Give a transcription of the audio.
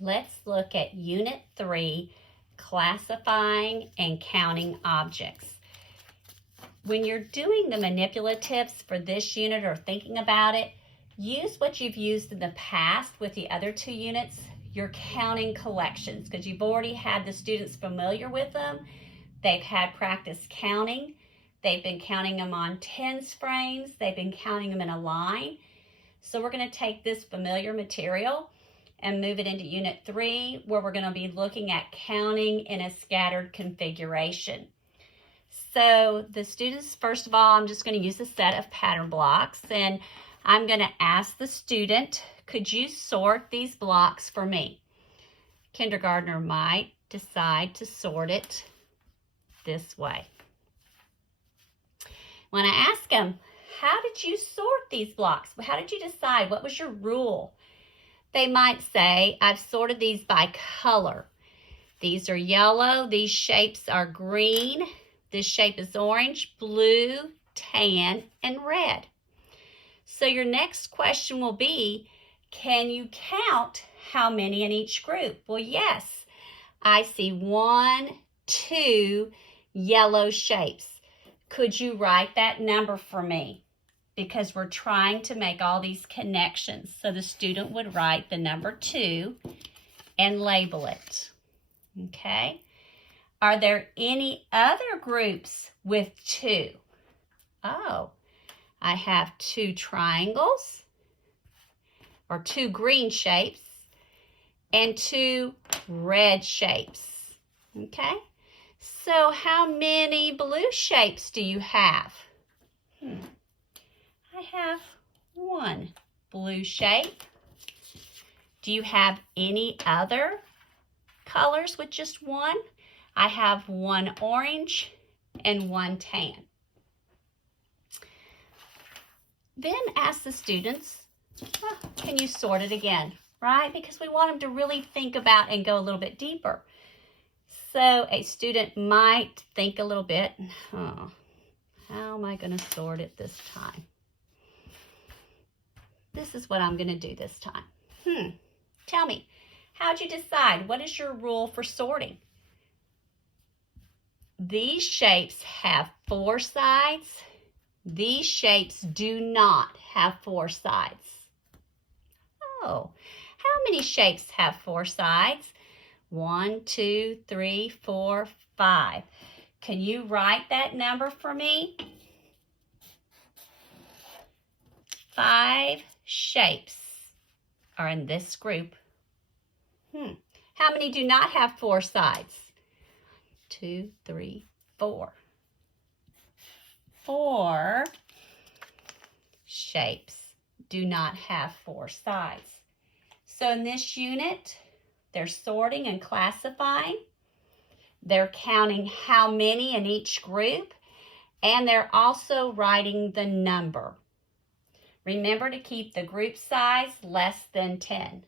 let's look at Unit 3, classifying and counting objects. When you're doing the manipulatives for this unit or thinking about it, use what you've used in the past with the other two units, your counting collections, because you've already had the students familiar with them. They've had practice counting. They've been counting them on tens frames. They've been counting them in a line. So we're going to take this familiar material and move it into Unit 3, where we're going to be looking at counting in a scattered configuration. So the students, first of all, I'm just going to use a set of pattern blocks, and I'm going to ask the student, could you sort these blocks for me? Kindergartner might decide to sort it this way. When I ask them, how did you sort these blocks? How did you decide? What was your rule? They might say, I've sorted these by color. These are yellow. These shapes are green. This shape is orange, blue, tan, and red. So your next question will be, can you count how many in each group? Well, yes. I see 1, 2 yellow shapes. Could you write that number for me? Because we're trying to make all these connections. So the student would write the number 2 and label it. Okay? Are there any other groups with 2? Oh, I have 2 triangles, or 2 green shapes, and 2 red shapes. Okay? So how many blue shapes do you have? I have 1 blue shape. Do you have any other colors with just 1? I have 1 orange and 1 tan. Then ask the students, can you sort it again, right? Because we want them to really think about and go a little bit deeper. So a student might think a little bit, how am I going to sort it this time? This is what I'm going to do this time. Tell me, how'd you decide? What is your rule for sorting? These shapes have 4 sides. These shapes do not have 4 sides. Oh, how many shapes have 4 sides? 1, 2, 3, 4, 5. Can you write that number for me? 5 shapes are in this group. How many do not have 4 sides? 2, 3, 4. 4 shapes do not have 4 sides. So in this unit, they're sorting and classifying. They're counting how many in each group, and they're also writing the number. Remember to keep the group size less than 10.